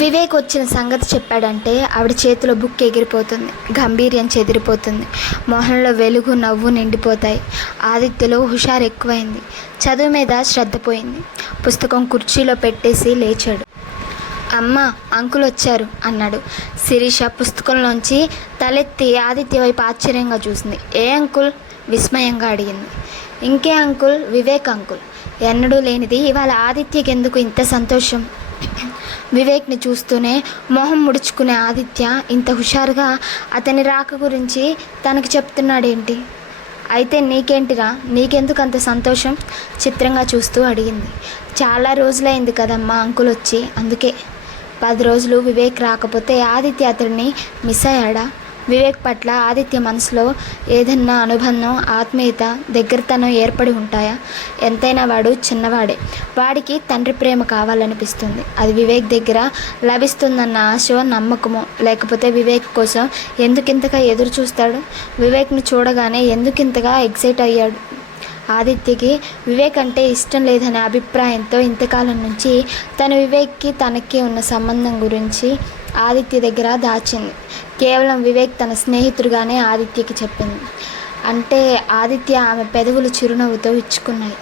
వివేక్ వచ్చిన సంగతి చెప్పాడంటే ఆవిడ చేతిలో బుక్ ఎగిరిపోతుంది, గంభీర్యం చెదిరిపోతుంది, మొహంలో వెలుగు నవ్వు నిండిపోతాయి. ఆదిత్యలో హుషారు ఎక్కువైంది, చదువు మీద శ్రద్ధ పోయింది. పుస్తకం కుర్చీలో పెట్టేసి లేచాడు. అమ్మా, అంకుల్ వచ్చారు అన్నాడు. శిరీష పుస్తకంలోంచి తలెత్తి ఆదిత్య వైపు ఆశ్చర్యంగా చూసింది. ఏ అంకుల్? విస్మయంగా అడిగింది. ఇంకే అంకుల్, వివేక్ అంకుల్. ఎన్నడూ లేనిది ఇవాళ ఆదిత్యకి ఎందుకు ఇంత సంతోషం? వివేక్ని చూస్తూనే మొహం ముడుచుకునే ఆదిత్య ఇంత హుషారుగా అతని రాక గురించి తనకి చెప్తున్నాడేంటి? అయితే నీకేంటిరా, నీకెందుకు అంత సంతోషం? చిత్రంగా చూస్తూ అడిగింది. చాలా రోజులైంది కదమ్మా అంకుల్ వచ్చి, అందుకే. 10 రోజులు వివేక్ రాకపోతే ఆదిత్య అతడిని మిస్ అయ్యాడా? వివేక్ పట్ల ఆదిత్య మనసులో ఏదన్నా అనుబంధం, ఆత్మీయత, దగ్గరతనం ఏర్పడి ఉంటాయా? ఎంతైనా వాడు చిన్నవాడే, వాడికి తండ్రి ప్రేమ కావాలనిపిస్తుంది. అది వివేక్ దగ్గర లభిస్తుందన్న ఆశో, నమ్మకమో, లేకపోతే వివేక్ కోసం ఎందుకింతగా ఎదురు చూస్తాడు? వివేక్ని చూడగానే ఎందుకింతగా ఎగ్జైట్ అయ్యాడు? ఆదిత్యకి వివేక్ అంటే ఇష్టం లేదనే అభిప్రాయంతో ఇంతకాలం నుంచి వివేక్కి తనకి ఉన్న సంబంధం గురించి ఆదిత్య దగ్గర దాచింది. కేవలం వివేక్ తన స్నేహితుడిగానే ఆదిత్యకి చెప్పింది. అంటే ఆదిత్య ఆమె పెదవులు చిరునవ్వుతో ఇచ్చుకున్నాయి.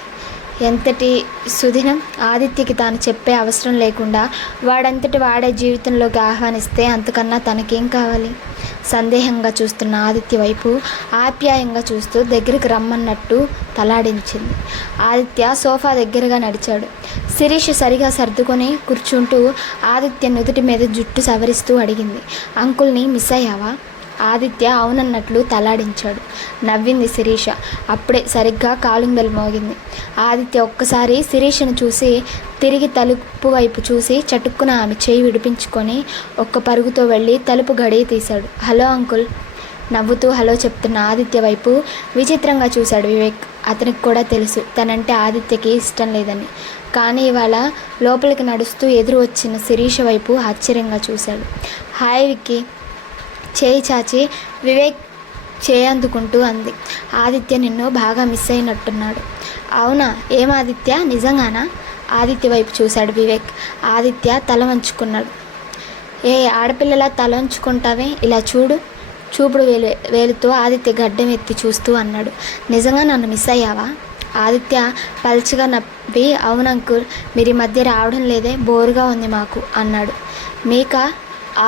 ఎంతటి సుదినం! ఆదిత్యకి తాను చెప్పే అవసరం లేకుండా వాడంతటి వాడే జీవితంలోకి ఆహ్వానిస్తే అంతకన్నా తనకేం కావాలి? సందేహంగా చూస్తున్న ఆదిత్య వైపు ఆప్యాయంగా చూస్తూ దగ్గరికి రమ్మన్నట్టు తలాడించింది. ఆదిత్య సోఫా దగ్గరగా నడిచాడు. శిరీష సరిగా సర్దుకొని కూర్చుంటూ ఆదిత్య నుదుటి మీద జుట్టు సవరిస్తూ అడిగింది. అంకుల్ని మిస్ అయ్యావా? ఆదిత్య అవునన్నట్లు తలాడించాడు. నవ్వింది శిరీష. అప్పుడే సరిగ్గా కాలింగ్ బెల్ మోగింది. ఆదిత్య ఒక్కసారి శిరీషను చూసి తిరిగి తలుపు వైపు చూసి చటుక్కున ఆమె చేయి విడిపించుకొని ఒక్క పరుగుతో వెళ్ళి తలుపు గడియ తీశాడు. Hello uncle. నవ్వుతూ హలో చెప్తున్న ఆదిత్య వైపు విచిత్రంగా చూశాడు వివేక్. అతనికి కూడా తెలుసు తనంటే ఆదిత్యకి ఇష్టం లేదని. కానీ ఇవాళ లోపలికి నడుస్తూ ఎదురు వచ్చిన శిరీష వైపు ఆశ్చర్యంగా చూశాడు. హాయ్ విక్కీ. చేయి చాచి వివేక్ చేయందుకుంటూ అంది. ఆదిత్య నిన్ను బాగా మిస్ అయినట్టున్నాడు. అవునా? ఏం ఆదిత్య, నిజంగానా? ఆదిత్య వైపు చూశాడు వివేక్. ఆదిత్య తల వంచుకున్నాడు. ఏ ఆడపిల్లలా తల వంచుకుంటావే, ఇలా చూడు. చూపుడు వేలుతో ఆదిత్య గడ్డం ఎత్తి చూస్తూ అన్నాడు. నిజంగా నన్ను మిస్ అయ్యావా? ఆదిత్య పల్చగా నవ్వి అవునంకుల్, మీరు ఈ మధ్య రావడం లేదే, బోరుగా ఉంది మాకు అన్నాడు. మీకా?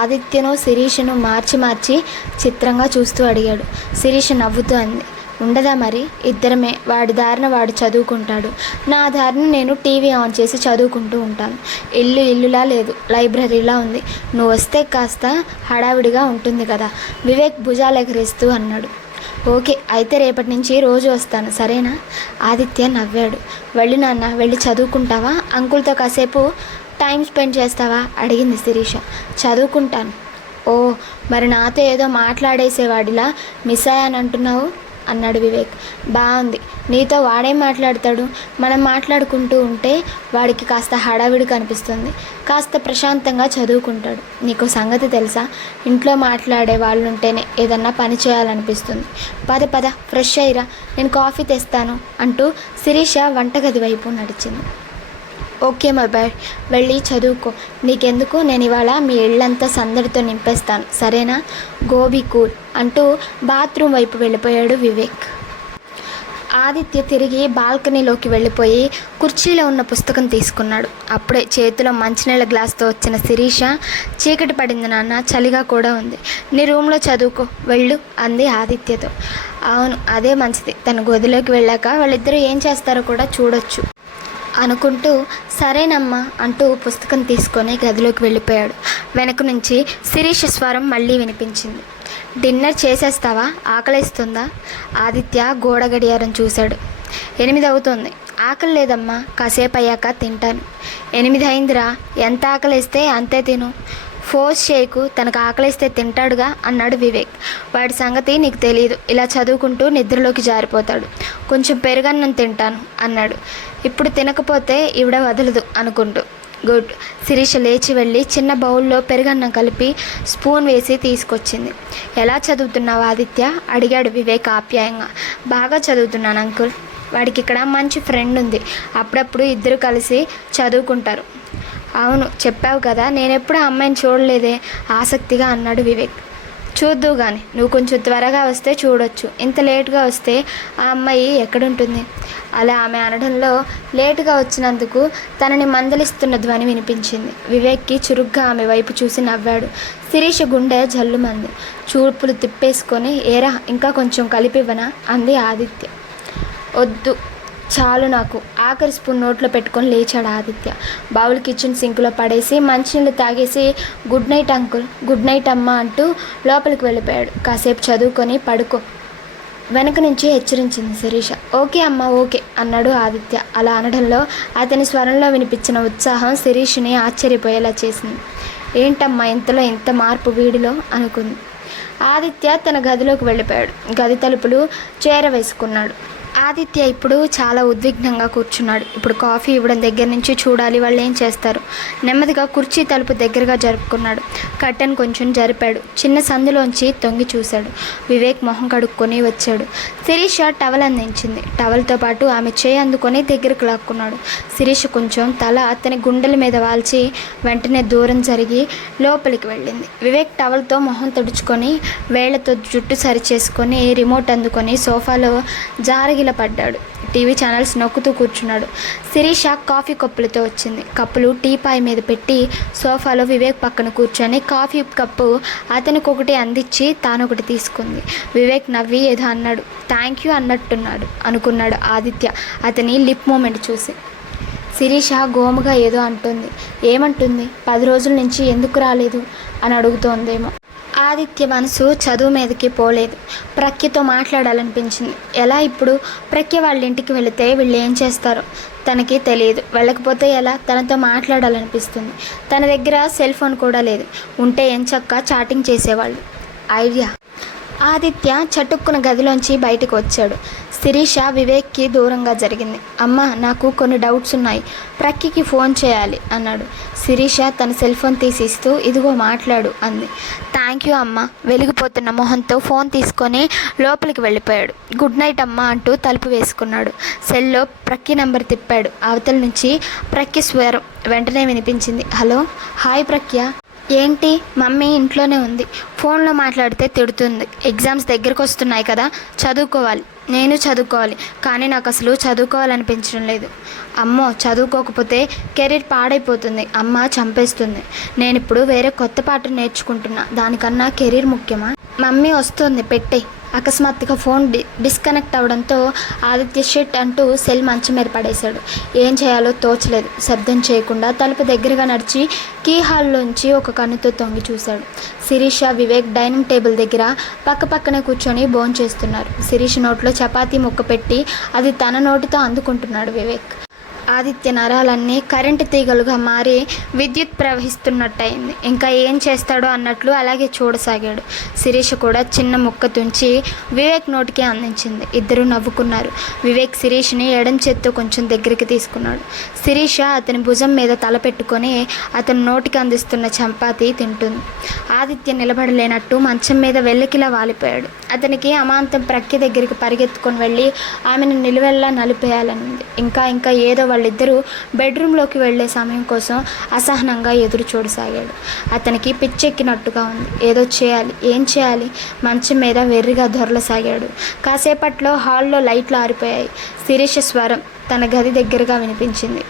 ఆదిత్యను శిరీషను మార్చి చిత్రంగా చూస్తూ అడిగాడు. శిరీష నవ్వుతూ అంది. ఉండదా మరి? ఇద్దరమే. వాడి దారిన వాడు చదువుకుంటాడు, నా దారిన నేను టీవీ ఆన్ చేసి చదువుకుంటూ ఉంటాను. ఇల్లులా లేదు, లైబ్రరీలా ఉంది. నువ్వు వస్తే కాస్త హడావిడిగా ఉంటుంది కదా. వివేక్ భుజాలు ఎగరేస్తూ అన్నాడు. ఓకే, అయితే రేపటి నుంచి రోజు వస్తాను, సరేనా? ఆదిత్య నవ్వాడు. వెళ్ళు నాన్న, వెళ్ళి చదువుకుంటావా? అంకుల్తో కాసేపు టైం స్పెండ్ చేస్తావా? అడిగింది శిరీష. చదువుకుంటాను. ఓ, మరి నాతో ఏదో మాట్లాడేసేవాడిలా మిస్ అయ్యానంటున్నావు అన్నాడు వివేక్. బాగుంది, నీతో వాడేం మాట్లాడతాడు? మనం మాట్లాడుకుంటూ ఉంటే వాడికి కాస్త హడావిడి కనిపిస్తుంది, కాస్త ప్రశాంతంగా చదువుకుంటాడు. నీకు సంగతి తెలుసా, ఇంట్లో మాట్లాడే వాళ్ళు ఉంటేనే ఏదన్నా పని చేయాలనిపిస్తుంది. పద ఫ్రెష్ అయ్యిరా, నేను కాఫీ తెస్తాను అంటూ శిరీష వంటగది వైపు నడిచింది. ఓకే మై బాయ్, వెళ్ళి చదువుకో. నీకెందుకు, నేను ఇవాళ మీ ఇళ్ళంతా సందడితో నింపేస్తాను, సరేనా? గోబీ కూల్ అంటూ బాత్రూమ్ వైపు వెళ్ళిపోయాడు వివేక్. ఆదిత్య తిరిగి బాల్కనీలోకి వెళ్ళిపోయి కుర్చీలో ఉన్న పుస్తకం తీసుకున్నాడు. అప్పుడే చేతిలో మంచినీళ్ళ గ్లాస్తో వచ్చిన శిరీష, చీకటి పడింది నాన్న, చలిగా కూడా ఉంది, నీ రూమ్లో చదువుకో వెళ్ళు అంది ఆదిత్యతో. అవును, అదే మంచిది. తన గదిలోకి వెళ్ళాక వాళ్ళిద్దరూ ఏం చేస్తారో కూడా చూడొచ్చు అనుకుంటూ సరేనమ్మా అంటూ పుస్తకం తీసుకొని గదిలోకి వెళ్ళిపోయాడు. వెనక నుంచి శిరీష స్వరం మళ్ళీ వినిపించింది. డిన్నర్ చేసేస్తావా? ఆకలిస్తుందా? ఆదిత్య గోడ గడియారం చూశాడు. 8 అవుతుంది. ఆకలి లేదమ్మా, కాసేపు అయ్యాక తింటాను. 8 అయిందిరా, ఎంత ఆకలిస్తే అంతే తిను, ఫోర్స్ చేయకు, తనకు ఆకలిస్తే తింటాడుగా అన్నాడు వివేక్. వాడి సంగతి నీకు తెలియదు, ఇలా చదువుకుంటూ నిద్రలోకి జారిపోతాడు. కొంచెం పెరుగన్నం తింటాను అన్నాడు. ఇప్పుడు తినకపోతే ఈవిడ వదలదు అనుకుంటూ. గుడ్. శిరీష లేచి వెళ్ళి చిన్న బౌల్లో పెరుగన్నం కలిపి స్పూన్ వేసి తీసుకొచ్చింది. ఎలా చదువుతున్నావు ఆదిత్య అడిగాడు వివేక్ ఆప్యాయంగా. బాగా చదువుతున్నాను అంకుల్. వాడికి ఇక్కడ మంచి ఫ్రెండ్ ఉంది, అప్పుడప్పుడు ఇద్దరు కలిసి చదువుకుంటారు. అవును చెప్పావు కదా, నేనెప్పుడు ఆ అమ్మాయిని చూడలేదే ఆసక్తిగా అన్నాడు వివేక్. చూద్దువు గాని, నువ్వు కొంచెం త్వరగా వస్తే చూడొచ్చు. ఇంత లేటుగా వస్తే ఆ అమ్మాయి ఎక్కడుంటుంది? అలా ఆమె అనడంలో లేటుగా వచ్చినందుకు తనని మందలిస్తున్న ధ్వని వినిపించింది. వివేక్కి చురుగ్గా ఆమె వైపు చూసి నవ్వాడు. శిరీష గుండె జల్లుమంది. చూపులు తిప్పేసుకొని, ఏరా ఇంకా కొంచెం కలిపివ్వనా అంది ఆదిత్య. వద్దు చాలు నాకు. ఆఖరి స్పూన్ నోట్లో పెట్టుకొని లేచాడు ఆదిత్య. బౌల్ కిచెన్ సింక్లో పడేసి మంచినీళ్ళు తాగేసి good night uncle, good night అమ్మ అంటూ లోపలికి వెళ్ళిపోయాడు. కాసేపు చదువుకొని పడుకో వెనక నుంచి హెచ్చరించింది శిరీష. ఓకే అమ్మ ఓకే అన్నాడు ఆదిత్య. అలా అనడంలో అతని స్వరంలో వినిపించిన ఉత్సాహం శిరీషని ఆశ్చర్యపోయేలా చేసింది. ఏంటమ్మా ఇంతలో ఇంత మార్పు వీడిలో అనుకుంది. ఆదిత్య తన గదిలోకి వెళ్ళిపోయాడు. గది తలుపులు చేరవేసుకున్నాడు. ఆదిత్య ఇప్పుడు చాలా ఉద్విగ్నంగా కూర్చున్నాడు. ఇప్పుడు కాఫీ ఇవ్వడం దగ్గర నుంచి చూడాలి వాళ్ళు ఏం చేస్తారు. నెమ్మదిగా కుర్చీ తలుపు దగ్గరగా జరుపుకున్నాడు. కట్టెన్ కొంచెం జరిపాడు. చిన్న సందులోంచి తొంగి చూశాడు. వివేక్ మొహం కడుక్కొని వచ్చాడు. శిరీష టవల్ అందించింది. టవల్తో పాటు ఆమె చేయి అందుకొని దగ్గరకు లాక్కున్నాడు. శిరీష కొంచెం తల అతని గుండెల మీద వాల్చి వెంటనే దూరం జరిగి లోపలికి వెళ్ళింది. వివేక్ టవల్తో మొహం తుడుచుకొని వేళ్లతో జుట్టు సరిచేసుకొని రిమోట్ అందుకొని సోఫాలో జారగిల పడ్డాడు. టీవీ ఛానల్స్ నొక్కుతూ కూర్చున్నాడు. శిరీష కాఫీ కప్పులతో వచ్చింది. కప్పులు టీపాయ్ మీద పెట్టి సోఫాలో వివేక్ పక్కన కూర్చొని కాఫీ కప్పు అతనికొకటి అందించి తానొకటి తీసుకుంది. వివేక్ నవ్వి ఏదో అన్నాడు. థ్యాంక్ యూ అన్నట్టున్నాడు అనుకున్నాడు ఆదిత్య అతని లిప్ మూమెంట్ చూసి. శిరీష గోముగా ఏదో అంటుంది. ఏమంటుంది? 10 రోజుల నుంచి ఎందుకు రాలేదు అని అడుగుతోందేమో. ఆదిత్య మనసు చదువు మీదకి పోలేదు. ప్రఖ్యతో మాట్లాడాలనిపించింది. ఎలా ఇప్పుడు? ప్రఖ్య వాళ్ళ ఇంటికి వెళితే వీళ్ళు ఏం చేస్తారో తనకి తెలియదు. వెళ్ళకపోతే ఎలా? తనతో మాట్లాడాలనిపిస్తుంది. తన దగ్గర సెల్ ఫోన్ కూడా లేదు. ఉంటే ఎంచక్కా చాటింగ్ చేసేవాళ్ళు. ఐడియా. ఆదిత్య చటుక్కున గదిలోంచి బయటకు వచ్చాడు. శిరీష వివేక్కి దూరంగా జరిగింది. అమ్మ నాకు కొన్ని డౌట్స్ ఉన్నాయి, ప్రక్కికి ఫోన్ చేయాలి అన్నాడు. శిరీష తన సెల్ ఫోన్ తీసిస్తూ ఇదిగో మాట్లాడు అంది. థ్యాంక్ యూ అమ్మ. వెలిగిపోతున్న మొహంతో ఫోన్ తీసుకొని లోపలికి వెళ్ళిపోయాడు. గుడ్ నైట్ అమ్మ అంటూ తలుపు వేసుకున్నాడు. సెల్లో ప్రక్కి నెంబర్ తిప్పాడు. అవతల నుంచి ప్రక్కి స్వరం వెంటనే వినిపించింది. హలో. హాయ్ ప్రఖ్య. ఏంటి? మమ్మీ ఇంట్లోనే ఉంది. ఫోన్లో మాట్లాడితే తిడుతుంది. ఎగ్జామ్స్ దగ్గరకు వస్తున్నాయి కదా, చదువుకోవాలి. నేను చదువుకోవాలి, కానీ నాకు అసలు చదువుకోవాలనిపించడం లేదు. అమ్మో, చదువుకోకపోతే కెరీర్ పాడైపోతుంది. అమ్మ చంపేస్తుంది. నేను ఇప్పుడు వేరే కొత్త పాట నేర్చుకుంటున్నా. దానికన్నా కెరీర్ ముఖ్యమా? మమ్మీ వస్తుంది, పెట్టే. అకస్మాత్తుగా ఫోన్ డిస్కనెక్ట్ అవడంతో ఆదిత్య షిట్ అంటూ సెల్ మంచం మీద పడేశాడు. ఏం చేయాలో తోచలేదు. శబ్దం చేయకుండా తలుపు దగ్గరగా నడిచి కీ హాల్లోంచి ఒక కన్నుతో తొంగి చూశాడు. శిరీష వివేక్ డైనింగ్ టేబుల్ దగ్గర పక్కపక్కనే కూర్చొని భోంచేస్తున్నారు. శిరీష నోట్లో చపాతీ ముక్క పెట్టి అది తన నోటితో అందుకుంటున్నాడు వివేక్. ఆదిత్య నరాలన్నీ కరెంటు తీగలుగా మారి విద్యుత్ ప్రవహిస్తున్నట్టయింది. ఇంకా ఏం చేస్తాడో అన్నట్లు అలాగే చూడసాగాడు. శిరీష కూడా చిన్న ముక్క తుంచి వివేక్ నోటికి అందించింది. ఇద్దరు నవ్వుకున్నారు. వివేక్ శిరీష్ని ఎడం చేత్తో కొంచెం దగ్గరికి తీసుకున్నాడు. శిరీష అతని భుజం మీద తల పెట్టుకొని అతని నోటికి అందిస్తున్న చపాతీ తింటుంది. ఆదిత్య నిలబడలేనట్టు మంచం మీద వెల్లకిలా వాలిపోయాడు. అతనికి అమాంతం ప్రక్కి దగ్గరికి పరిగెత్తుకొని వెళ్ళి ఆమెను నిలువెల్లా నలిపేయాలనుంది. ఇంకా ఏదో వాళ్ళిద్దరూ బెడ్రూమ్లోకి వెళ్లే సమయం కోసం అసహనంగా ఎదురు చూడసాగాడు. అతనికి పిచ్చెక్కినట్టుగా ఉంది. ఏదో చేయాలి. ఏం చేయాలి? మంచం మీద వెర్రిగా దొరలసాగాడు. కాసేపట్లో హాల్లో లైట్లు ఆరిపోయాయి. శిరీష స్వరం తన గది దగ్గరగా వినిపించింది.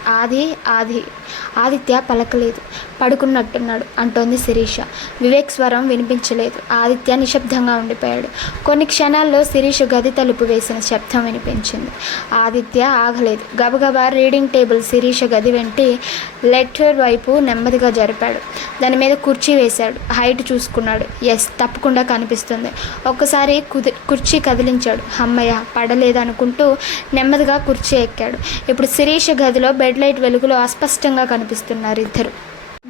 ఆదిత్య పలకలేదు. పడుకున్నట్టున్నాడు అంటోంది శిరీష. వివేక్ స్వరం వినిపించలేదు. ఆదిత్య నిశ్శబ్దంగా ఉండిపోయాడు. కొన్ని క్షణాల్లో శిరీష గది తలుపు వేసిన శబ్దం వినిపించింది. ఆదిత్య ఆగలేదు. గబగబా రీడింగ్ టేబుల్ శిరీష గది వెంటి లెటర్ వైపు నెమ్మదిగా జరిపాడు. దాని మీద కుర్చీ వేశాడు. హైట్ చూసుకున్నాడు. ఎస్, తప్పకుండా కనిపిస్తుంది. ఒక్కసారి కుర్చీ కదిలించాడు. అమ్మయ్య, పడలేదనుకుంటూ నెమ్మదిగా కుర్చీ ఎక్కాడు. ఇప్పుడు శిరీష గదిలో బెడ్ లైట్ వెలుగులో అస్పష్టంగా కనిపిస్తున్నారు ఇద్దరు.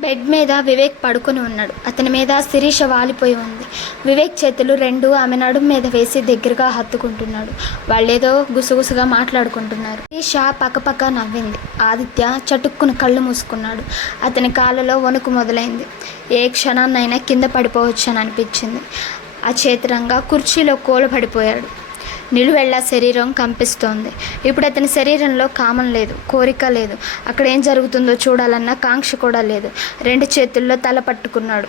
బెడ్ మీద వివేక్ పడుకొని ఉన్నాడు. అతని మీద శిరీష వాలిపోయి ఉంది. వివేక్ చేతులు రెండు ఆమె నడుము మీద వేసి దగ్గరగా హత్తుకుంటున్నాడు. వాళ్ళేదో గుసగుసగా మాట్లాడుకుంటున్నారు. శిరీష పక్కపక్క నవ్వింది. ఆదిత్య చటుక్కున కళ్ళు మూసుకున్నాడు. అతని కాళ్ళలో వణుకు మొదలైంది. ఏ క్షణాన్నైనా కింద పడిపోవచ్చని అనిపించింది. అచేతనంగా కుర్చీలో కూలబడిపోయాడు. నిలువెళ్ళ శరీరం కంపిస్తోంది. ఇప్పుడు అతని శరీరంలో కామం లేదు, కోరిక లేదు, అక్కడ ఏం జరుగుతుందో చూడాలన్న కాంక్ష కూడా లేదు. 2 చేతుల్లో తల పట్టుకున్నాడు.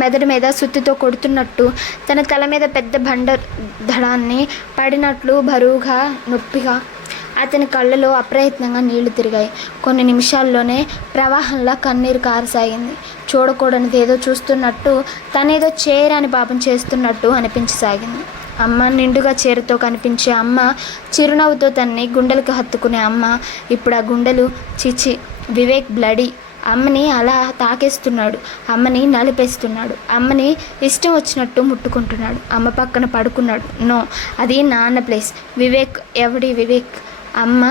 మెదడు మీద సుత్తితో కొడుతున్నట్టు, తన తల మీద పెద్ద బండ దడాన్ని పడినట్లు బరువుగా, నొప్పిగా అతని కళ్ళలో అప్రయత్నంగా నీళ్లు తిరిగాయి. కొన్ని నిమిషాల్లోనే ప్రవాహంలా కన్నీరు కారసాగింది. చూడకూడనిది ఏదో చూస్తున్నట్టు, తనేదో చేయరాని పాపం చేస్తున్నట్టు అనిపించసాగింది. అమ్మ, నిండుగా చీరతో కనిపించే అమ్మ, చిరునవ్వుతో తన్ని గుండెలకు హత్తుకునే అమ్మ. ఇప్పుడు ఆ గుండెలు చిచి. వివేక్ బ్లడీ. అమ్మని అలా తాకేస్తున్నాడు, అమ్మని నలిపేస్తున్నాడు, అమ్మని ఇష్టం వచ్చినట్టు ముట్టుకుంటున్నాడు, అమ్మ పక్కన పడుకున్నాడు. నో, అది నాన్న ప్లేస్. వివేక్ ఎవడి వివేక్? అమ్మ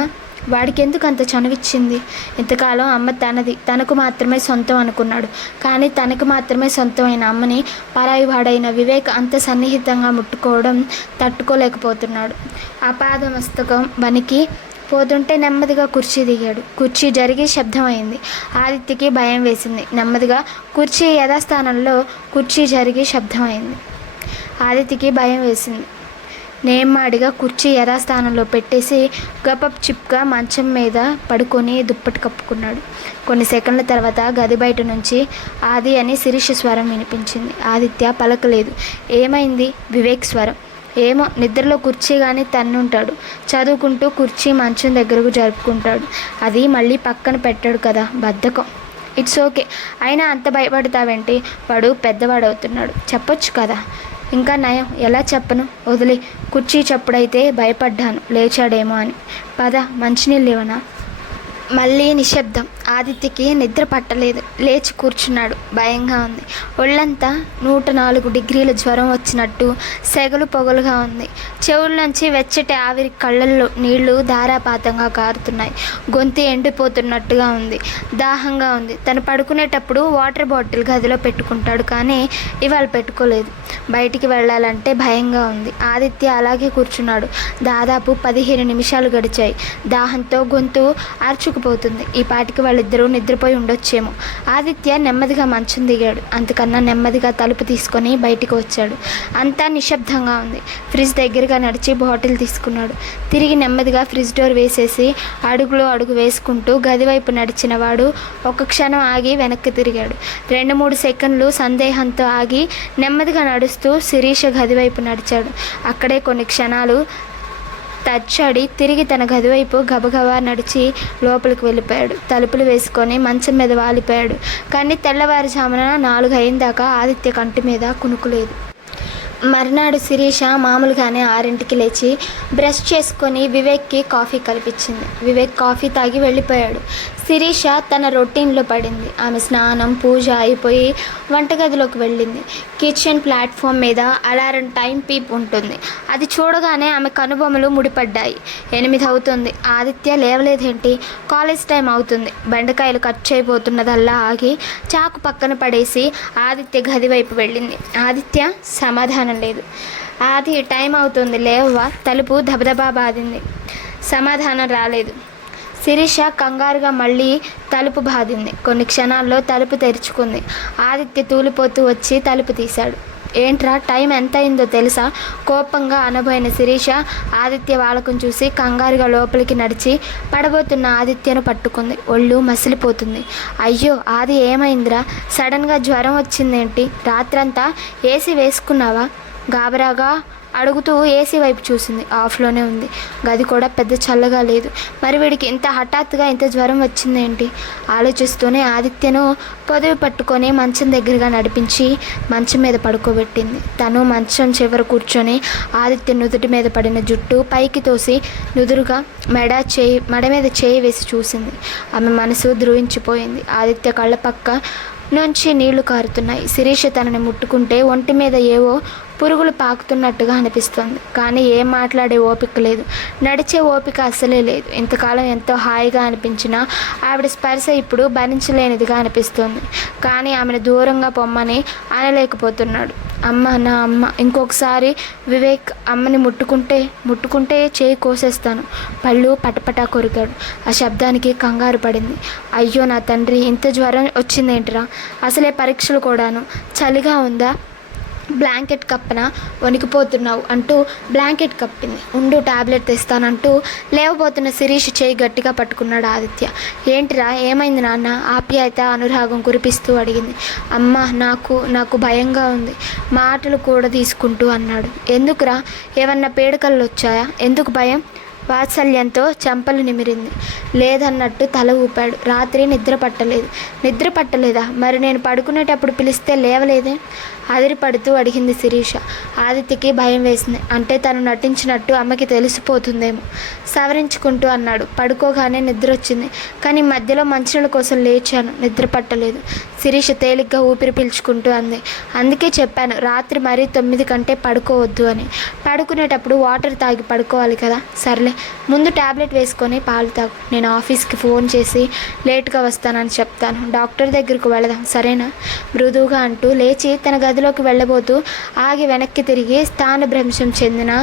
వాడికి ఎందుకు అంత చనువిచ్చింది? ఇంతకాలం అమ్మ తనది, తనకు మాత్రమే సొంతం అనుకున్నాడు. కానీ తనకు మాత్రమే సొంతమైన అమ్మని పరాయి వాడైన వివేక్ అంత సన్నిహితంగా ముట్టుకోవడం తట్టుకోలేకపోతున్నాడు. ఆపాదమస్తకం వణికి పోతుంటే నెమ్మదిగా కుర్చీ దిగాడు. కుర్చీ జరిగి శబ్దం అయింది. ఆదిత్యకి భయం వేసింది. నెమ్మదిగా కుర్చీ యథాస్థానంలో కుర్చీ జరిగి శబ్దం అయింది. ఆదిత్యకి భయం వేసింది. నేమ్మాడిగా కుర్చీ యథాస్థానంలో పెట్టేసి గపప్ చిప్గా మంచం మీద పడుకొని దుప్పటి కప్పుకున్నాడు. కొన్ని సెకండ్ల తర్వాత గది బయట నుంచి ఆది అని శిరీష స్వరం వినిపించింది. ఆదిత్య పలకలేదు. ఏమైంది? వివేక్ స్వరం. ఏమో, నిద్రలో కుర్చీ కానీ తన్నుంటాడు. చదువుకుంటూ కుర్చీ మంచం దగ్గరకు జరుపుకుంటాడు. అది మళ్ళీ పక్కన పెట్టాడు కదా, బద్ధకం. It's okay. అయినా అంత భయపడతావేంటి? వాడు పెద్దవాడవుతున్నాడు, చెప్పొచ్చు కదా. ఇంకా నయం. ఎలా చెప్పను? వదిలే. కుర్చీ చప్పుడైతే భయపడ్డాను, లేచాడేమో అని. పద, మంచినీళ్ళు ఇవ్వనా? మళ్ళీ నిశ్శబ్దం. ఆదిత్యకి నిద్ర పట్టలేదు. లేచి కూర్చున్నాడు. భయంగా ఉంది. ఒళ్ళంతా 104 డిగ్రీల జ్వరం వచ్చినట్టు సెగలు పొగలుగా ఉంది. చెవుల్లోంచి వెచ్చటి ఆవిరి, కళ్ళల్లో నీళ్లు ధారాపాతంగా కారుతున్నాయి. గొంతు ఎండిపోతున్నట్టుగా ఉంది. దాహంగా ఉంది. తను పడుకునేటప్పుడు వాటర్ బాటిల్ గదిలో పెట్టుకుంటాడు, కానీ ఇవాళ పెట్టుకోలేదు. బయటికి వెళ్ళాలంటే భయంగా ఉంది. ఆదిత్య అలాగే కూర్చున్నాడు. దాదాపు 15 నిమిషాలు గడిచాయి. దాహంతో గొంతు అరుచుకుపోతుంది. ఈ పాటికి వాళ్ళిద్దరూ నిద్రపోయి ఉండొచ్చేమో. ఆదిత్య నెమ్మదిగా మంచం దిగాడు. అంతకన్నా నెమ్మదిగా తలుపు తీసుకొని బయటికి వచ్చాడు. అంతా నిశ్శబ్దంగా ఉంది. ఫ్రిడ్జ్ దగ్గరగా నడిచి బాటిల్ తీసుకున్నాడు. తిరిగి నెమ్మదిగా ఫ్రిడ్జ్ డోర్ వేసేసి అడుగులో అడుగు వేసుకుంటూ గదివైపు నడిచిన వాడు ఒక క్షణం ఆగి వెనక్కి తిరిగాడు. 2-3 సెకండ్లు సందేహంతో ఆగి నెమ్మదిగా నడుస్తూ శిరీష గదివైపు నడిచాడు. అక్కడే కొన్ని క్షణాలు తచ్చాడి తిరిగి తన గదివైపు గబగబా నడిచి లోపలికి వెళ్ళిపోయాడు. తలుపులు వేసుకొని మంచం మీద వాలిపోయాడు. కానీ తెల్లవారుజామున 4 అయిందాకా ఆదిత్య కంటి మీద కునుకులేదు. మర్నాడు శిరీష మామూలుగానే 6ంటికి లేచి బ్రష్ చేసుకొని వివేక్కి కాఫీ కల్పించింది. వివేక్ కాఫీ తాగి వెళ్ళిపోయాడు. శిరీష తన రొటీన్లో పడింది. ఆమె స్నానం, పూజ అయిపోయి వంటగదిలోకి వెళ్ళింది. కిచెన్ ప్లాట్ఫామ్ మీద అలారం టైం పీప్ ఉంటుంది. అది చూడగానే ఆమె కనుబొమ్మలు ముడిపడ్డాయి. 8 అవుతుంది. ఆదిత్య లేవలేదేంటి? కాలేజ్ టైం అవుతుంది. బెండకాయలు కట్ చేయబోతున్నదల్లా ఆగి చాకు పక్కన పడేసి ఆదిత్య గది వైపు వెళ్ళింది. ఆదిత్య సమాధానం లేదు. ఆది, టైం అవుతుంది, లేవా? తలుపు దబదబా బాధింది. సమాధానం రాలేదు. శిరీష కంగారుగా మళ్ళీ తలుపు బాధింది. కొన్ని క్షణాల్లో తలుపు తెరుచుకుంది. ఆదిత్య తూలిపోతూ వచ్చి తలుపు తీశాడు. ఏంట్రా, టైం ఎంత అయిందో తెలుసా? కోపంగా అనబోయిన శిరీష ఆదిత్య వాలకం చూసి కంగారుగా లోపలికి నడిచి పడబోతున్న ఆదిత్యను పట్టుకుంది. ఒళ్ళు మసిలిపోతుంది. అయ్యో ఆది, ఏమైందిరా? సడన్గా జ్వరం వచ్చిందేంటి? రాత్రంతా ఏసీ వేసుకున్నావా? గాబరాగా అడుగుతూ ఏసీ వైపు చూసింది. ఆఫ్లోనే ఉంది. గది కూడా పెద్ద చల్లగా లేదు. మరి వీడికి ఇంత హఠాత్తుగా ఇంత జ్వరం వచ్చిందేంటి? ఆలోచిస్తూనే ఆదిత్యను పొదవి పట్టుకొని మంచం దగ్గరగా నడిపించి మంచం మీద పడుకోబెట్టింది. తను మంచం చివర కూర్చొని ఆదిత్య నుదుటి మీద పడిన జుట్టు పైకి తోసి నుదురుగా మెడ మీద చేయి వేసి చూసింది. ఆమె మనసు ద్రోహించిపోయింది. ఆదిత్య కళ్ళ పక్క నుంచి నీళ్లు కారుతున్నాయి. శిరీష తనని ముట్టుకుంటే ఒంటి మీద ఏవో పురుగులు పాకుతున్నట్టుగా అనిపిస్తుంది. కానీ ఏం మాట్లాడే ఓపిక లేదు. నడిచే ఓపిక అస్సలే లేదు. ఇంతకాలం ఎంతో హాయిగా అనిపించినా ఆవిడ స్పర్శ ఇప్పుడు భరించలేనిదిగా అనిపిస్తుంది. కానీ ఆమెను దూరంగా పొమ్మని అనలేకపోతున్నాడు. అమ్మ, నా అమ్మ. ఇంకొకసారి వివేక్ అమ్మని ముట్టుకుంటే చేయి కోసేస్తాను. పళ్ళు పటపటా కొరికాడు. ఆ శబ్దానికి కంగారు పడింది. అయ్యో నా తండ్రి, ఇంత జ్వరం వచ్చిందేంటిరా? అసలే పరీక్షలు కూడాను. చలిగా ఉందా? బ్లాంకెట్ కప్పన వణికిపోతున్నావు అంటూ బ్లాంకెట్ కప్పింది. ఉండు టాబ్లెట్ తెస్తానంటూ లేవబోతున్న శిరీష్ చేయి గట్టిగా పట్టుకున్నాడు ఆదిత్య. ఏంటిరా, ఏమైంది నాన్న? ఆప్యాయత అనురాగం కురిపిస్తూ అడిగింది. అమ్మ, నాకు భయంగా ఉంది మాటలు కూడా తీసుకుంటూ అన్నాడు. ఎందుకురా, ఏమన్నా పేడకలు వచ్చాయా? ఎందుకు భయం? వాత్సల్యంతో చెంపలు నిమిరింది. లేదన్నట్టు తల ఊపాడు. రాత్రి నిద్ర పట్టలేదా? మరి నేను పడుకునేటప్పుడు పిలిస్తే లేవలేదే? అదిరిపడుతూ అడిగింది శిరీష. ఆదిత్యకి భయం వేసింది. అంటే తను నటించినట్టు అమ్మకి తెలిసిపోతుందేమో. సవరించుకుంటూ అన్నాడు. పడుకోగానే నిద్ర వచ్చింది, కానీ మధ్యలో మంచినీళ్ళ కోసం లేచాను, నిద్ర పట్టలేదు. శిరీష తేలిగ్గా ఊపిరి పీల్చుకుంటూ అంది. అందుకే చెప్పాను రాత్రి మరీ 9 కంటే పడుకోవద్దు అని. పడుకునేటప్పుడు వాటర్ తాగి పడుకోవాలి కదా. సర్లే, ముందు టాబ్లెట్ వేసుకొని పాలు తాగు. నేను ఆఫీస్కి ఫోన్ చేసి లేట్గా వస్తానని చెప్తాను. డాక్టర్ దగ్గరకు వెళదాం, సరేనా? మృదువుగా అంటూ లేచి తన గదిలోకి వెళ్ళబోతూ ఆగి వెనక్కి తిరిగి స్థానభ్రంశం చెందిన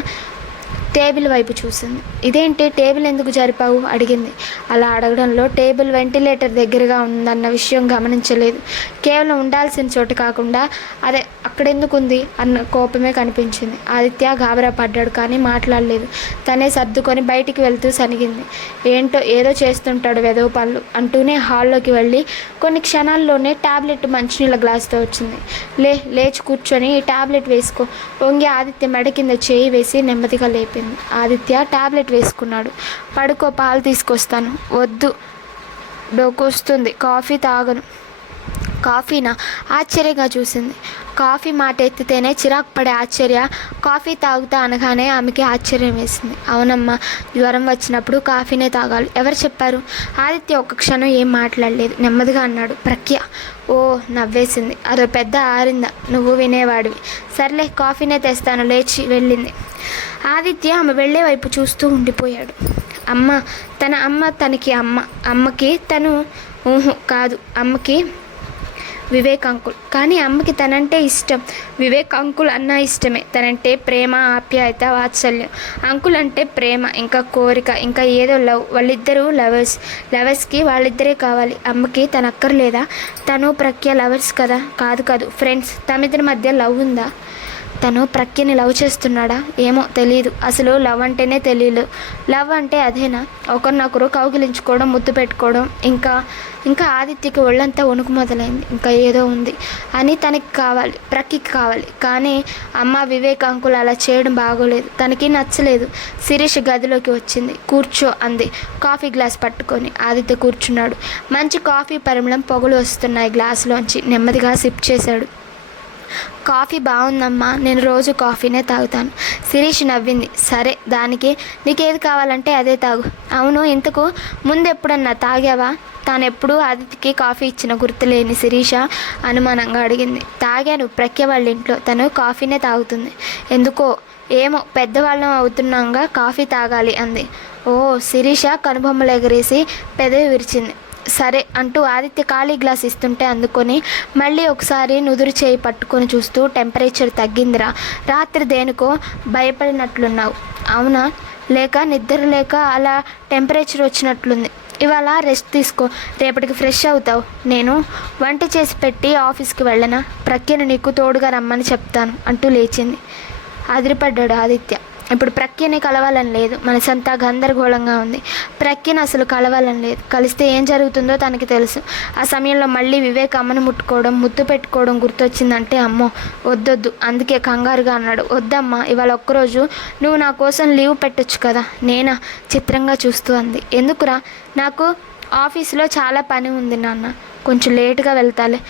టేబుల్ వైపు చూసింది. ఇదేంటి, టేబుల్ ఎందుకు జరిపావు? అడిగింది. అలా అడగడంలో టేబుల్ వెంటిలేటర్ దగ్గరగా ఉందన్న విషయం గమనించలేదు. కేవలం ఉండాల్సిన చోటు కాకుండా అదే అక్కడెందుకు ఉంది అన్న కోపమే కనిపించింది. ఆదిత్య గాబరా పడ్డాడు, కానీ మాట్లాడలేదు. తనే సర్దుకొని బయటికి వెళ్తూ సనిగింది. ఏంటో ఏదో చేస్తుంటాడు వెదవ పనులు అంటూనే హాల్లోకి వెళ్ళి కొన్ని క్షణాల్లోనే టాబ్లెట్ మంచినీళ్ళ గ్లాసుతో వచ్చింది. లేచి కూర్చొని ఈ టాబ్లెట్ వేసుకో. వంగి ఆదిత్య మెడ కింద చేయి వేసి నెమ్మదిగా లేపింది. ఆదిత్య టాబ్లెట్ వేసుకున్నాడు. పడుకో, పాలు తీసుకొస్తాను. వద్దు, డోకొస్తుంది, కాఫీ తాగను. కాఫీనా? ఆశ్చర్యంగా చూసింది. కాఫీ మాట ఎత్తితేనే చిరాకు పడే ఆశ్చర్య కాఫీ తాగుతా అనగానే ఆమెకి ఆశ్చర్యం వేసింది. అవునమ్మా, జ్వరం వచ్చినప్పుడు కాఫీనే తాగాలి. ఎవరు చెప్పారు? ఆదిత్య ఒక్క క్షణం ఏం మాట్లాడలేదు. నెమ్మదిగా అన్నాడు. ప్రఖ్య. ఓ, నవ్వేసింది. అదో పెద్ద ఆరిందా, నువ్వు వినేవాడివి. సర్లే, కాఫీనే తెస్తాను. లేచి వెళ్ళింది. ఆదిత్య ఆమె వెళ్ళే వైపు చూస్తూ ఉండిపోయాడు. తన అమ్మ తనకి అమ్మకి తను కాదు, అమ్మకి వివేక్ అంకుల్. కానీ అమ్మకి తనంటే ఇష్టం. వివేక్ అంకుల్ అన్నా ఇష్టమే. తనంటే ప్రేమ, ఆప్యాయత, వాత్సల్యం. అంకుల్ అంటే ప్రేమ, ఇంకా కోరిక, ఇంకా ఏదో లవ్. వాళ్ళిద్దరూ లవర్స్కి వాళ్ళిద్దరే కావాలి. అమ్మకి తను అక్కర్లేదా? తను ప్రఖ్య లవర్స్ కదా? కాదు, ఫ్రెండ్స్. తమిద్దరి మధ్య లవ్ ఉందా? తను ప్రఖ్యని లవ్ చేస్తున్నాడా? ఏమో తెలియదు. అసలు లవ్ అంటేనే తెలియదు. లవ్ అంటే అదేనా? ఒకరినొకరు కౌగిలించుకోవడం, ముద్దు పెట్టుకోవడం. ఇంకా ఆదిత్యకి ఒళ్ళంతా వణుకు మొదలైంది. ఇంకా ఏదో ఉంది అని తనకి కావాలి, ప్రఖ్యకి కావాలి. కానీ అమ్మ, వివేక్ అంకుల్ అలా చేయడం బాగోలేదు. తనకి నచ్చలేదు. శిరీష్ గదిలోకి వచ్చింది. కూర్చో అంది కాఫీ గ్లాస్ పట్టుకొని. ఆదిత్య కూర్చున్నాడు. మంచి కాఫీ పరిమళం పొగలు వస్తున్నాయి గ్లాసులోంచి. నెమ్మదిగా సిప్ చేశాడు. కాఫీ బాగుందమ్మా, నేను రోజు కాఫీనే తాగుతాను. శిరీష్ నవ్వింది. సరే, దానికి నీకేది కావాలంటే అదే తాగు. అవును, ఇంతకు ముందు ఎప్పుడన్నా తాగావా? తానెప్పుడు ఆదిత్యకి కాఫీ ఇచ్చిన గుర్తులేని శిరీష అనుమానంగా అడిగింది. తాగాను, ప్రఖ్య వాళ్ళ ఇంట్లో. తను కాఫీనే తాగుతుంది. ఎందుకో ఏమో, పెద్దవాళ్ళం అవుతున్నాగా కాఫీ తాగాలి అంది. ఓ, శిరీష కనుబొమ్మలు ఎగరేసి పెదవి విరిచింది. సరే అంటూ ఆదిత్య ఖాళీ గ్లాస్ ఇస్తుంటే అందుకొని మళ్ళీ ఒకసారి నుదురు చేయి పట్టుకొని చూస్తూ, టెంపరేచర్ తగ్గిందిరా. రాత్రి దేనికో భయపడినట్లున్నావు. అవునా? లేక నిద్ర లేక అలా టెంపరేచర్ వచ్చినట్లుంది. ఇవాళ రెస్ట్ తీసుకో, రేపటికి ఫ్రెష్ అవుతావు. నేను వంట చేసి పెట్టి ఆఫీస్కి వెళ్ళనా? ప్రఖ్యను నీకు తోడుగా రమ్మని చెప్తాను అంటూ లేచింది. అదిరిపడ్డాడు ఆదిత్య. ఇప్పుడు ప్రఖ్యని కలవాలని లేదు. మనసంతా గందరగోళంగా ఉంది. ప్రఖ్యని అసలు కలవాలని లేదు. కలిస్తే ఏం జరుగుతుందో తనకి తెలుసు. ఆ సమయంలో మళ్ళీ వివేక్ అమ్మను ముట్టుకోవడం, ముద్దు పెట్టుకోవడం గుర్తొచ్చిందంటే అమ్మో, వద్దొద్దు. అందుకే కంగారుగా అన్నాడు. వద్దమ్మా, ఇవాళ ఒక్కరోజు నువ్వు నా కోసం లీవ్ పెట్టొచ్చు కదా. నేనా? చిత్రంగా చూస్తూ అంది. ఎందుకురా? నాకు ఆఫీసులో చాలా పని ఉంది నాన్న, కొంచెం లేటుగా వెళ్తాలే.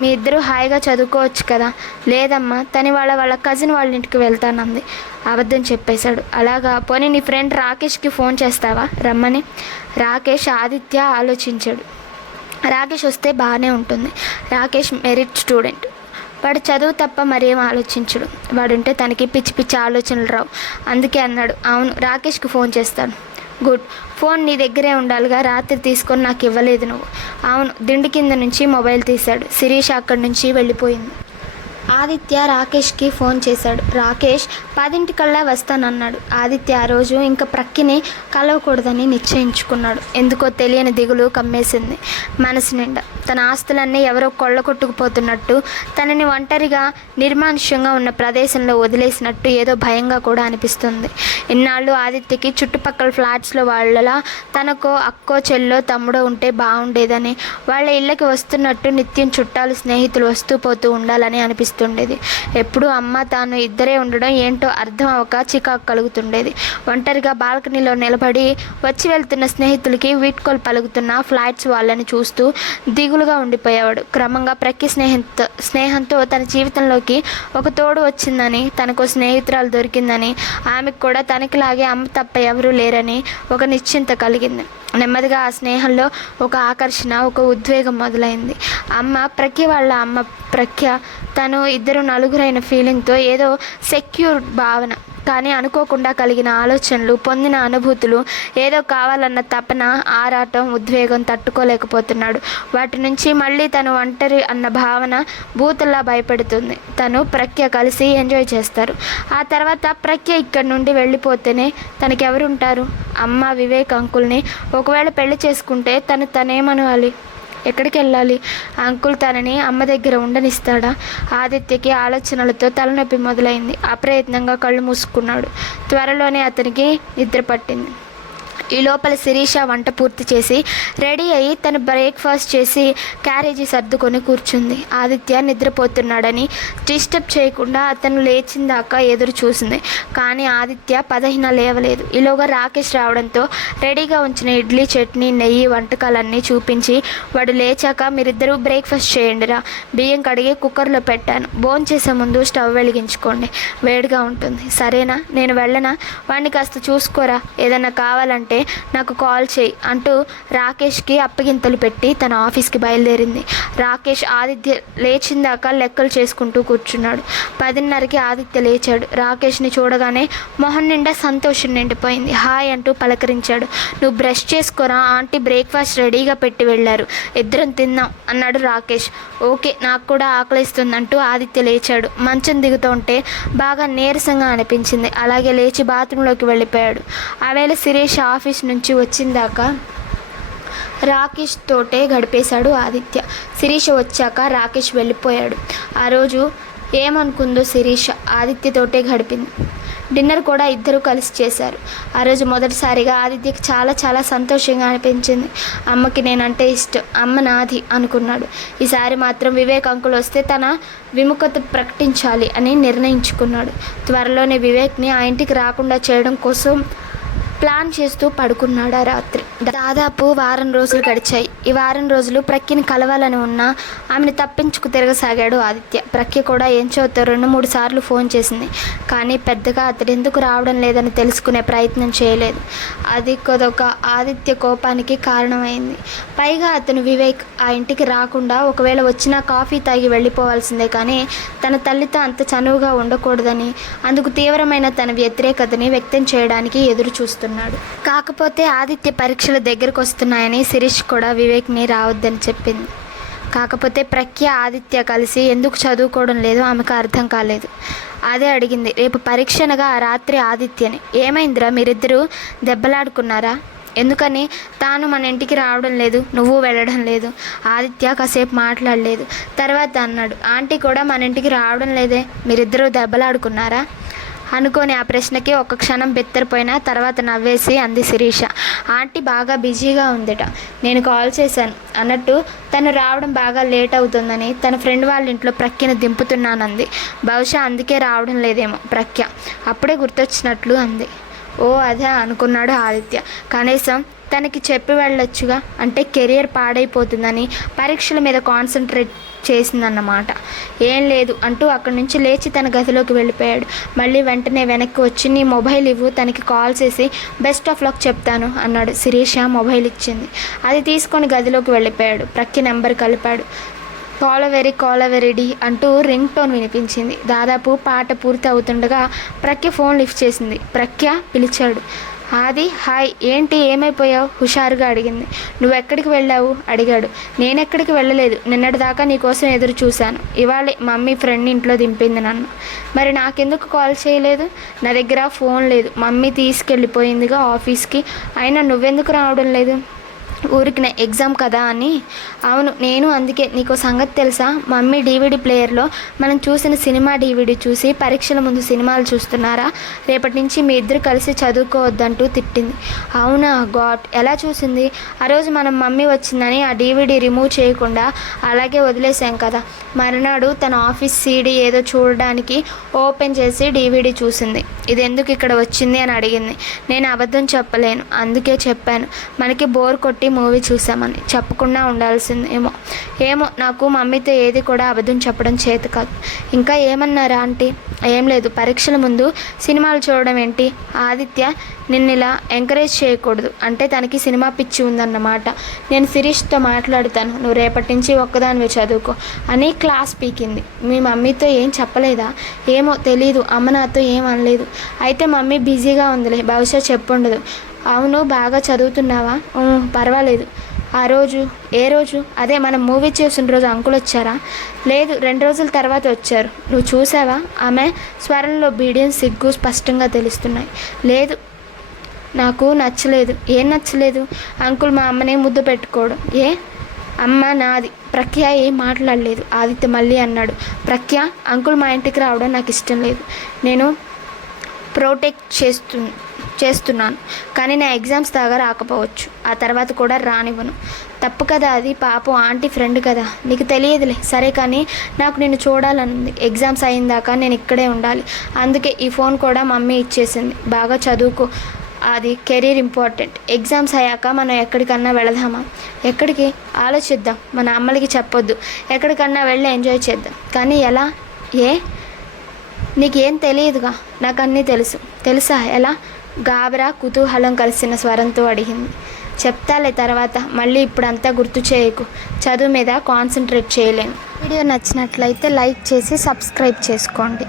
మీ ఇద్దరు హాయిగా చదువుకోవచ్చు కదా. లేదమ్మా, తని వాళ్ళ కజిన్ వాళ్ళ ఇంటికి వెళ్తానంది. అబద్ధం చెప్పేశాడు. అలాగా, పోనీ నీ ఫ్రెండ్ రాకేష్కి ఫోన్ చేస్తావా రమ్మని? రాకేష్? ఆదిత్య ఆలోచించాడు. రాకేష్ వస్తే బాగానే ఉంటుంది. Rakesh merit student. వాడు చదువు తప్ప మరేం ఆలోచించడు. వాడుంటే తనకి పిచ్చి పిచ్చి ఆలోచనలు రావు. అందుకే అన్నాడు. అవును, రాకేష్కి ఫోన్ చేస్తాను. గుడ్. ఫోన్ నీ దగ్గరే ఉండాలిగా. రాత్రి తీసుకొని నాకు ఇవ్వలేదు నువ్వు. అవును. దిండు కింద నుంచి మొబైల్ తీశాడు. శిరీష అక్కడి నుంచి వెళ్ళిపోయింది. ఆదిత్య రాకేష్కి ఫోన్ చేశాడు. రాకేష్ 10 వస్తానన్నాడు. ఆదిత్య ఆ రోజు ఇంకా ప్రక్కిని కలవకూడదని నిశ్చయించుకున్నాడు. ఎందుకో తెలియని దిగులు కమ్మేసింది మనసు నిండా. తన ఆస్తులన్నీ ఎవరో కొట్టుకుపోతున్నట్టు, తనని ఒంటరిగా నిర్మానుష్యంగా ఉన్న ప్రదేశంలో వదిలేసినట్టు ఏదో భయంగా కూడా అనిపిస్తుంది. ఇన్నాళ్ళు ఆదిత్యకి చుట్టుపక్కల ఫ్లాట్స్లో వాళ్ళలా తనకో అక్కో చెల్లో తమ్ముడో ఉంటే బాగుండేదని, వాళ్ళ ఇళ్ళకి వస్తున్నట్టు నిత్యం చుట్టాలు స్నేహితులు వస్తూ పోతూ ఉండాలని అనిపిస్తుండేది. ఎప్పుడూ అమ్మ తాను ఇద్దరే ఉండడం ఏంటో అర్థం అవ్వక చికాకు కలుగుతుండేది. ఒంటరిగా బాల్కనీలో నిలబడి వచ్చి వెళ్తున్న స్నేహితులకి వీడ్కోలు పలుకుతున్న ఫ్లాట్స్ వాళ్ళని చూస్తూ దిగులుగా ఉండిపోయేవాడు. క్రమంగా ప్రక్కి స్నేహంతో తన జీవితంలోకి ఒక తోడు వచ్చిందని, తనకు స్నేహితురాలు దొరికిందని, ఆమెకు కూడా తనకిలాగే అమ్మ తప్ప ఎవరూ లేరని ఒక నిశ్చింత కలిగింది. నెమ్మదిగా ఆ స్నేహంలో ఒక ఆకర్షణ, ఒక ఉద్వేగం మొదలైంది. ప్రక్కి వాళ్ళ అమ్మ ప్రఖ్య తను ఇద్దరు నలుగురైన ఫీలింగ్తో ఏదో సెక్యూర్ భావన, కానీ అనుకోకుండా కలిగిన ఆలోచనలు, పొందిన అనుభూతులు, ఏదో కావాలన్న తపన, ఆరాటం, ఉద్వేగం తట్టుకోలేకపోతున్నాడు. వాటి నుంచి మళ్ళీ తను ఒంటరి అన్న భావన భూతుల్లా భయపెడుతుంది. తను ప్రఖ్య కలిసి ఎంజాయ్ చేస్తారు. ఆ తర్వాత ప్రఖ్య ఇక్కడి నుండి వెళ్ళిపోతేనే తనకెవరుంటారు? అమ్మ, వివేక్ అంకుల్ని ఒకవేళ పెళ్లి చేసుకుంటే తనేమనాలి? ఎక్కడికి వెళ్ళాలి? అంకుల్ తనని అమ్మ దగ్గర ఉండనిస్తాడా? ఆదిత్యకి ఆలోచనలతో తలనొప్పి మొదలైంది. అప్రయత్నంగా కళ్ళు మూసుకున్నాడు. త్వరలోనే అతనికి నిద్ర పట్టింది. ఈ లోపల శిరీష వంట పూర్తి చేసి రెడీ అయ్యి తను బ్రేక్ఫాస్ట్ చేసి క్యారేజీ సర్దుకొని కూర్చుంది. ఆదిత్య నిద్రపోతున్నాడని డిస్టర్బ్ చేయకుండా అతను లేచిందాకా ఎదురు చూసింది. కానీ ఆదిత్య లేవలేదు. ఈలోగా రాకేష్ రావడంతో రెడీగా ఉంచిన ఇడ్లీ, చట్నీ, నెయ్యి వంటకాలన్నీ చూపించి, వాడు లేచాక మీరిద్దరూ బ్రేక్ఫాస్ట్ చేయండిరా, బియ్యం కడిగి కుక్కర్లో పెట్టాను, భోంచేసే ముందు స్టవ్ వెలిగించుకోండి, వేడిగా ఉంటుంది, సరేనా? నేను వెళ్ళనా? వాడిని కాస్త చూసుకోరా, ఏదన్నా కావాలంటే నాకు కాల్ చేయి అంటూ రాకేష్కి అప్పగింతలు పెట్టి తన ఆఫీస్కి బయలుదేరింది. రాకేష్ ఆదిత్య లేచిందాక లెక్కలు చేసుకుంటూ కూర్చున్నాడు. 10:30కి ఆదిత్య లేచాడు. రాకేష్ని చూడగానే మొహం నిండా సంతోషం నిండిపోయింది. హాయ్ అంటూ పలకరించాడు. నువ్వు బ్రష్ చేసుకోరా, ఆంటీ బ్రేక్ఫాస్ట్ రెడీగా పెట్టి వెళ్ళారు, ఇద్దరం తిందాం అన్నాడు రాకేష్. ఓకే, నాకు కూడా ఆకలిస్తుందంటూ ఆదిత్య లేచాడు. మంచం దిగుతుంటే బాగా నీరసంగా అనిపించింది. అలాగే లేచి బాత్రూంలోకి వెళ్ళిపోయాడు. ఆవేళ శిరీష్ ఆఫీస్ నుంచి వచ్చిందాకా రాకేష్ తోటే గడిపేశాడు ఆదిత్య. శిరీష వచ్చాక రాకేష్ వెళ్ళిపోయాడు. ఆ రోజు ఏమనుకుందో శిరీష ఆదిత్యతోటే గడిపింది. డిన్నర్ కూడా ఇద్దరూ కలిసి చేశారు. ఆ రోజు మొదటిసారిగా ఆదిత్యకి చాలా చాలా సంతోషంగా అనిపించింది. అమ్మకి నేనంటే ఇష్టం, అమ్మ నాది అనుకున్నాడు. ఈసారి మాత్రం వివేక్ అంకుల్ వస్తే తన విముఖత ప్రకటించాలి అని నిర్ణయించుకున్నాడు. త్వరలోనే వివేక్ని ఆ ఇంటికి రాకుండా చేయడం కోసం ప్లాన్ చేస్తూ పడుకున్నాడు. ఆ రాత్రి దాదాపు వారం రోజులు గడిచాయి. ఈ వారం రోజులు ప్రక్కిని కలవాలని ఉన్నా ఆమెను తప్పించుకు తిరగసాగాడు ఆదిత్య. ప్రక్కి కూడా ఏం చదువుతో 2-3 సార్లు ఫోన్ చేసింది. కానీ పెద్దగా అతడు ఎందుకు రావడం లేదని తెలుసుకునే ప్రయత్నం చేయలేదు. అది కొదొక ఆదిత్య కోపానికి కారణమైంది. పైగా అతను వివేక్ ఆ ఇంటికి రాకుండా, ఒకవేళ వచ్చినా కాఫీ తాగి వెళ్ళిపోవాల్సిందే కానీ తన తల్లితో అంత చనువుగా ఉండకూడదని, అందుకు తీవ్రమైన తన వ్యతిరేకతని వ్యక్తం చేయడానికి ఎదురు చూస్తున్నాడు. కాకపోతే ఆదిత్య పరీక్షలు దగ్గరకు వస్తున్నాయని శిరీష్ కూడా వివేక్ని రావద్దని చెప్పింది. కాకపోతే ప్రఖ్య ఆదిత్య కలిసి ఎందుకు చదువుకోవడం లేదో ఆమెకు అర్థం కాలేదు. అదే అడిగింది. రేపు పరీక్షనగా ఆ రాత్రి ఆదిత్యని, ఏమైందిరా, మీరిద్దరూ దెబ్బలాడుకున్నారా? ఎందుకని? తాను మన ఇంటికి రావడం లేదు, నువ్వు వెళ్ళడం లేదు. ఆదిత్య కాసేపు మాట్లాడలేదు. తర్వాత అన్నాడు, ఆంటీ కూడా మన ఇంటికి రావడం లేదే, మీరిద్దరూ దెబ్బలాడుకున్నారా అనుకోని ఆ ప్రశ్నకి ఒక క్షణం బెత్తరిపోయినా తర్వాత నవ్వేసి అంది శిరీష. ఆంటీ బాగా బిజీగా ఉందట, నేను కాల్ చేశాను అన్నట్టు తను రావడం బాగా లేట్ అవుతుందని తన ఫ్రెండ్ వాళ్ళ ఇంట్లో ప్రఖ్యను దింపుతున్నానంది. బహుశా అందుకే రావడం లేదేమో ప్రఖ్య, అప్పుడే గుర్తొచ్చినట్లు అంది. ఓ అదే అనుకున్నాడు ఆదిత్య. కనీసం తనకి చెప్పి వెళ్ళొచ్చుగా, అంటే కెరియర్ పాడైపోతుందని పరీక్షల మీద కాన్సన్ట్రేట్ చేసిందన్నమాట. ఏం లేదు అంటూ అక్కడి నుంచి లేచి తన గదిలోకి వెళ్ళిపోయాడు. మళ్ళీ వెంటనే వెనక్కి వచ్చి నీ మొబైల్ ఇవ్వు, తనకి కాల్ చేసి బెస్ట్ ఆఫ్ లక్ చెప్తాను అన్నాడు. శిరీష మొబైల్ ఇచ్చింది. అది తీసుకొని గదిలోకి వెళ్ళిపోయాడు. ప్రక్కి నెంబర్ కలిపాడు. కాలవెరీ అంటూ రింగ్ టోన్ వినిపించింది. దాదాపు పాట పూర్తి అవుతుండగా ప్రఖ్య ఫోన్ లిఫ్ట్ చేసింది. ప్రఖ్య పిలిచాడు. ఆది హాయ్, ఏంటి ఏమైపోయావు హుషారుగా అడిగింది. నువ్వెక్కడికి వెళ్ళావు అడిగాడు. నేనెక్కడికి వెళ్ళలేదు, నిన్నటిదాకా నీకోసం ఎదురు చూశాను. ఇవాళే మమ్మీ ఫ్రెండ్ ఇంట్లో దింపింది నన్ను. మరి నాకెందుకు కాల్ చేయలేదు? నా దగ్గర ఫోన్ లేదు, మమ్మీ తీసుకెళ్ళిపోయిందిగా ఆఫీస్కి. అయినా నువ్వెందుకు రావడం లేదు? ఊరికి ఎగ్జామ్ కదా అని. అవును, నేను అందుకే. నీకు సంగతి తెలుసా, మమ్మీ DVD ప్లేయర్లో మనం చూసిన సినిమా DVD చూసి పరీక్షల ముందు సినిమాలు చూస్తున్నారా, రేపటి నుంచి మీ ఇద్దరు కలిసి చదువుకోవద్దంటూ తిట్టింది. అవునా గాడ్, ఎలా చూసింది? ఆ రోజు మనం మమ్మీ వచ్చిందని ఆ DVD రిమూవ్ చేయకుండా అలాగే వదిలేసాం కదా. మరునాడు తన ఆఫీస్ CD ఏదో చూడడానికి ఓపెన్ చేసి DVD చూసింది. ఇది ఎందుకు ఇక్కడ వచ్చింది అని అడిగింది. నేను అబద్ధం చెప్పలేను, అందుకే చెప్పాను. మనకి బోర్ కొట్టి మూవీ చూసామని. చెప్పకుండా ఉండాల్సిందేమో. ఏమో, నాకు మమ్మీతో ఏది కూడా అబద్ధం చెప్పడం చేత కాదు. ఇంకా ఏమన్నారా ఆంటీ? ఏం లేదు, పరీక్షల ముందు సినిమాలు చూడడం ఏంటి? ఆదిత్య నిన్నిలా ఎంకరేజ్ చేయకూడదు, అంటే తనకి సినిమా పిచ్చి ఉందన్నమాట. నేను శిరీష్తో మాట్లాడుతాను, నువ్వు రేపటి నుంచి ఒక్కదానివే చదువుకో అని క్లాస్ పీకింది. మీ మమ్మీతో ఏం చెప్పలేదా? ఏమో తెలీదు, అమ్మ నాతో ఏం అనలేదు. అయితే మమ్మీ బిజీగా ఉందిలే, బహుశా చెప్పుండదు. అవును, బాగా చదువుతున్నావా? పర్వాలేదు. ఆ రోజు ఏ రోజు? అదే మనం మూవీ చూసిన రోజు అంకుల్ వచ్చారా? లేదు, 2 రోజుల తర్వాత వచ్చారు. నువ్వు చూసావా? ఆమె స్వరంలో బీడియం సిగ్గు స్పష్టంగా తెలుస్తున్నాయి. లేదు, నాకు నచ్చలేదు. ఏం నచ్చలేదు? అంకుల్ మా అమ్మనే ముద్దు పెట్టుకోవడం. ఏ అమ్మ నాది. ప్రఖ్య ఏం మాట్లాడలేదు. ఆదిత్య మళ్ళీ అన్నాడు. ప్రఖ్య, అంకుల్ మా ఇంటికి రావడం నాకు ఇష్టం లేదు. నేను ప్రొటెక్ట్ చేస్తున్నాను, కానీ నా ఎగ్జామ్స్ దాకా రాకపోవచ్చు. ఆ తర్వాత కూడా రానివ్వను. తప్పు కదా అది, పాపం ఆంటీ ఫ్రెండ్ కదా, నీకు తెలియదులే. సరే, కానీ నాకు నిన్ను చూడాలనుంది. ఎగ్జామ్స్ అయిందాకా నేను ఇక్కడే ఉండాలి. అందుకే ఈ ఫోన్ కూడా మమ్మీ ఇచ్చేసింది. బాగా చదువుకో, అది కెరీర్ ఇంపార్టెంట్. ఎగ్జామ్స్ అయ్యాక మనం ఎక్కడికన్నా వెళదామా? ఎక్కడికి? ఆలోచిద్దాం. మన అమ్మలకి చెప్పొద్దు. ఎక్కడికన్నా వెళ్ళి ఎంజాయ్ చేద్దాం. కానీ ఎలా? నీకేం తెలియదుగా. నాకు అన్నీ తెలుసు. తెలుసా? ఎలా? గాబరా కుతూహలం కలిసిన స్వరంతో అడిగింది. చెప్తాలే తర్వాత, మళ్ళీ ఇప్పుడంతా గుర్తు చేయకు. చదువు మీద కాన్సన్ట్రేట్ చేయలేను. వీడియో నచ్చినట్లయితే లైక్ చేసి సబ్స్క్రైబ్ చేసుకోండి.